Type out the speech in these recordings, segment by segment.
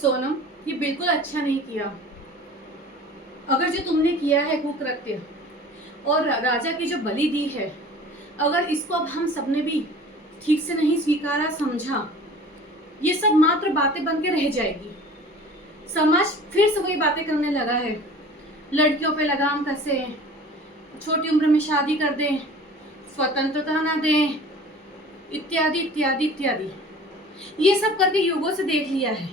सोनम, ये बिल्कुल अच्छा नहीं किया। अगर जो तुमने किया है कुकृत्य और राजा की जो बलि दी है, अगर इसको अब हम सबने भी ठीक से नहीं स्वीकारा, समझा, ये सब मात्र बातें बन के रह जाएगी। समाज फिर से वही बातें करने लगा है, लड़कियों पे लगाम कसे, छोटी उम्र में शादी कर दें, स्वतंत्रता ना दें, इत्यादि इत्यादि इत्यादि। ये सब करके युगों से देख लिया है।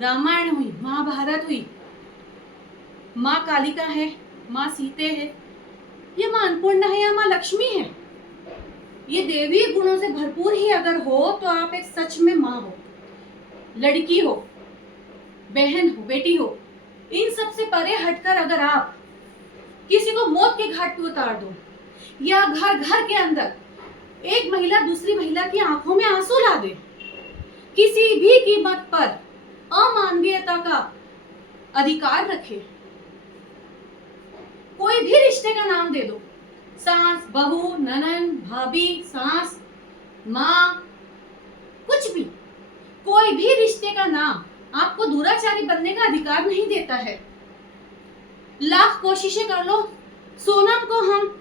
रामायण हुई, महाभारत हुई, माँ कालिका है, माँ सीते है, ये माँ अन्नपूर्णा है या माँ लक्ष्मी है। ये देवी गुणों से भरपूर ही अगर हो तो आप एक सच में माँ हो, लड़की हो, बहन हो, बेटी हो। इन सब से परे हटकर अगर आप किसी को मौत के घाट पे उतार दो, या घर घर के अंदर एक महिला दूसरी महिला की आंखों में आंसू ला दे, किसी भी कीमत पर अमानवीयता का अधिकार रखे, कोई भी रिश्ते का नाम दे दो, सास, बहू, ननन, भाभी, सास, माँ, कुछ भी, कोई भी रिश्ते का नाम आपको दुराचारी बनने का अधिकार नहीं देता है। लाख कोशिशें कर लो, सोनम को हम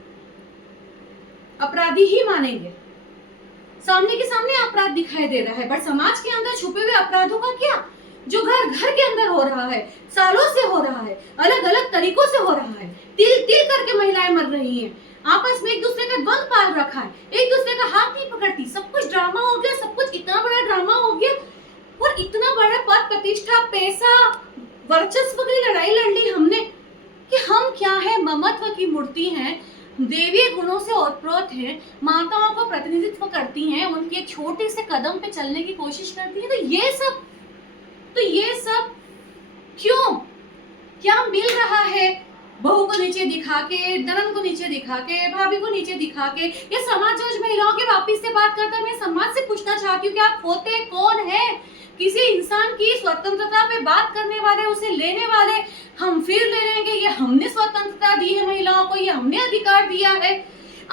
अपराधी ही मानेंगे। सामने के सामने अपराध दिखाई दे रहा है, बट समाज के अंदर छुपे हुए अपराधों का क्या, जो घर घर के अंदर हो रहा है, सालों से हो रहा है, अलग अलग तरीकों से हो रहा है, तिल तिल करके महिलाएं मर रही हैं, आपस में एक दूसरे का द्वंद पाल रखा है, एक दूसरे का हाथ नहीं पकड़ती, सब कुछ ड्रामा हो गया, सब कुछ इतना बड़ा ड्रामा हो गया, और इतना बड़ा पद प्रतिष्ठा, पैसा, वर्चस्व की लड़ाई लड़ ली हमने कि हम क्या है, ममत्व की मूर्ति हैं, देवी गुणों से ओतप्रोत हैं, माताओं को प्रतिनिधित्व करती हैं, उनके एक छोटे से कदम पे चलने की कोशिश करती हैं। तो ये सब क्यों, क्या मिल रहा है? बहू को नीचे दिखा के, ननद को नीचे दिखा के, भाभी को नीचे दिखा के, ये समाज आज महिलाओं के वापिस से बात करता है। मैं समाज से पूछना चाहती हूँ कि आप होते कौन है? किसी इंसान की स्वतंत्रता पे बात करने वाले, उसे लेने वाले, हम फिर ले लेंगे, ये हमने स्वतंत्रता दी है महिलाओं को, ये हमने अधिकार दिया है।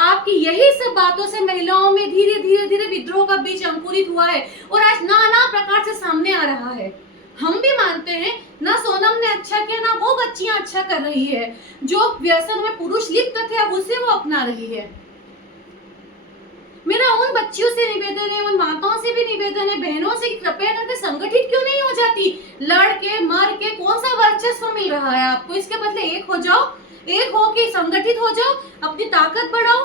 आपकी यही सब बातों से महिलाओं में धीरे धीरे धीरे विद्रोह का बीज अंकुरित हुआ है और आज नाना प्रकार से सामने आ रहा है। हम भी मानते हैं ना सोनम ने अच्छा किया, ना वो बच्चियां अच्छा कर रही है, जो व्यसन में पुरुष लिप्त थे अब उसे वो अपना रही है। मेरा उन बच्चियों से निवेदन है, उन माताओं से भी निवेदन है, बहनों से, कृपया करके संगठित क्यों नहीं हो जाती? लड़ के मर के कौन सा वर्चस्व मिल रहा है आपको? इसके बदले एक हो जाओ, एक हो के संगठित हो जाओ, अपनी ताकत बढ़ाओ,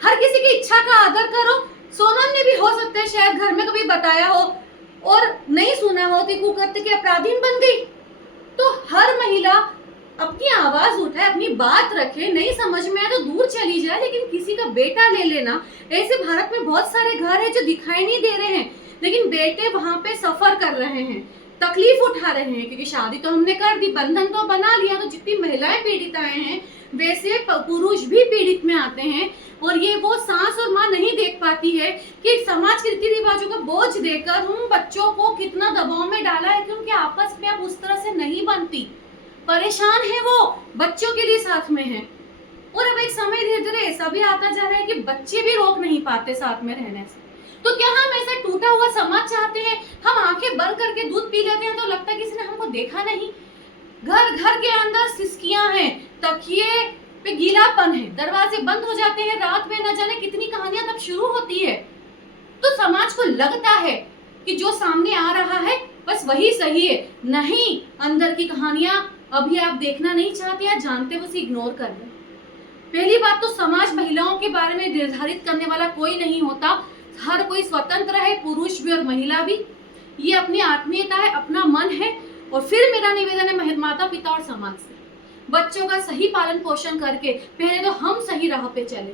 हर किसी की इच्छा का आदर करो। सोनम ने भी हो सकता है शायद घर में कभी बताया हो और नहीं सुना हो कि कुकृत्य के अपराधीन बन गई। तो हर महिला अपनी आवाज उठाए, अपनी बात रखे, नहीं समझ में आए तो दूर चली जाए, लेकिन किसी का बेटा ले लेना, ऐसे भारत में बहुत सारे घर है जो दिखाई नहीं दे रहे हैं, लेकिन बेटे वहां पे सफर कर रहे हैं, तकलीफ उठा रहे हैं, क्योंकि शादी तो हमने कर दी, बंधन तो बना लिया, तो जितनी महिलाएं पीड़िताएं हैं वैसे पुरुष भी पीड़ित में आते हैं। और ये वो सास और माँ नहीं देख पाती है कि समाज के रीति रिवाजों का बोझ देकर उन बच्चों को कितना दबाव में डाला है कि उनके आपस में अब उस तरह से नहीं बनती। परेशान है वो, बच्चों के लिए साथ में है। और अब एक समय धीरे धीरे ऐसा भी आता जा रहा है कि बच्चे भी रोक नहीं पाते साथ में रहने से। तो क्या हम ऐसा टूटा हुआ समाज चाहते हैं? हम आंखें बंद करके दूध पी लेते हैं तो लगता है किसी ने हमको देखा नहीं। घर घर के अंदर सिसकियां हैं, तकिए पे गीलापन है, दरवाजे बंद हो जाते हैं रात में, न जाने कितनी कहानियां तब शुरू होती है। तो समाज को लगता है कि जो सामने आ रहा है बस वही सही है। नहीं, अंदर की कहानियां अभी आप देखना नहीं चाहते या जानते हो उसे इग्नोर कर रहे। पहली बात तो समाज महिलाओं के बारे में निर्धारित करने वाला कोई नहीं होता, हर कोई स्वतंत्र है, पुरुष भी और महिला भी। ये अपनी आत्मीयता है, अपना मन है। और फिर मेरा निवेदन है माता पिता और समाज से, बच्चों का सही पालन पोषण करके पहले तो हम सही राह पे चले,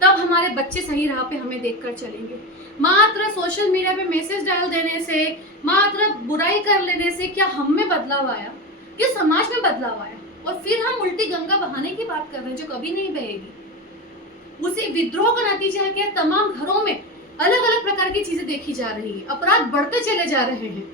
तब हमारे बच्चे सही राह पे हमें देखकर चलेंगे। मात्र सोशल मीडिया पे मैसेज डाल देने से, मात्र बुराई कर लेने से क्या हम में बदलाव आया? क्या समाज में बदलाव आया? और फिर हम उल्टी गंगा बहाने की बात कर रहे हैं जो कभी नहीं बहेगी। उसी विद्रोह का नतीजा है कि तमाम घरों में अलग अलग प्रकार की चीजें देखी जा रही है, अपराध बढ़ते चले जा रहे हैं,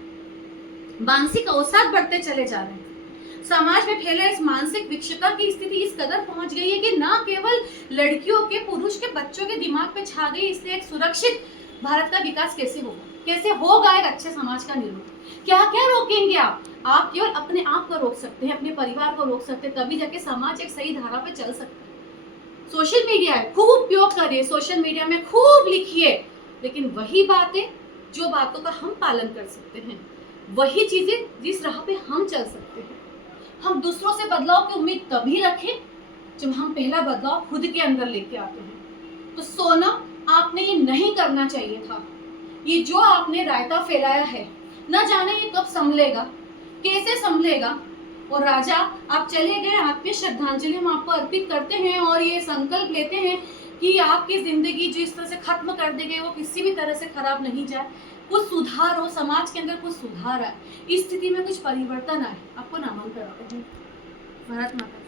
मानसिक अवसाद बढ़ते चले जा रहे हैं। समाज में फैले इस मानसिक विक्षता की स्थिति इस कदर पहुंच गई है कि ना केवल लड़कियों के, पुरुष के, बच्चों के दिमाग पे छा गई, इसलिए एक सुरक्षित भारत का विकास कैसे होगा? कैसे होगा एक अच्छे समाज का निर्माण। क्या क्या रोकेंगे आप केवल अपने आप को रोक सकते हैं, अपने परिवार को रोक सकते हैं, तभी जाके समाज एक सही धारा पे चल सकता है। सोशल मीडिया है, खूब उपयोग करिए, सोशल मीडिया में खूब लिखिए, लेकिन वही बातें जो बातों का हम पालन कर सकते हैं, वही चीजें जिस राह पे हम चल सकते हैं। हम दूसरों से बदलाव की उम्मीद तभी रखें जब हम पहला बदलाव खुद के अंदर लेके आते हैं। तो सोना, आपने ये नहीं करना चाहिए था। ये जो आपने रायता फैलाया है, न जाने ये कब संभलेगा, कैसे संभलेगा। और राजा, आप चले गए, आपकी श्रद्धांजलि हम आपको अर्पित करते हैं और ये संकल्प लेते हैं कि आपकी जिंदगी जिस तरह से खत्म कर दी गई वो किसी भी तरह से खराब नहीं जाए, कुछ सुधार हो, समाज के अंदर कुछ सुधार आए, इस स्थिति में कुछ परिवर्तन आए। आपको नमन करते हैं। भारत माता।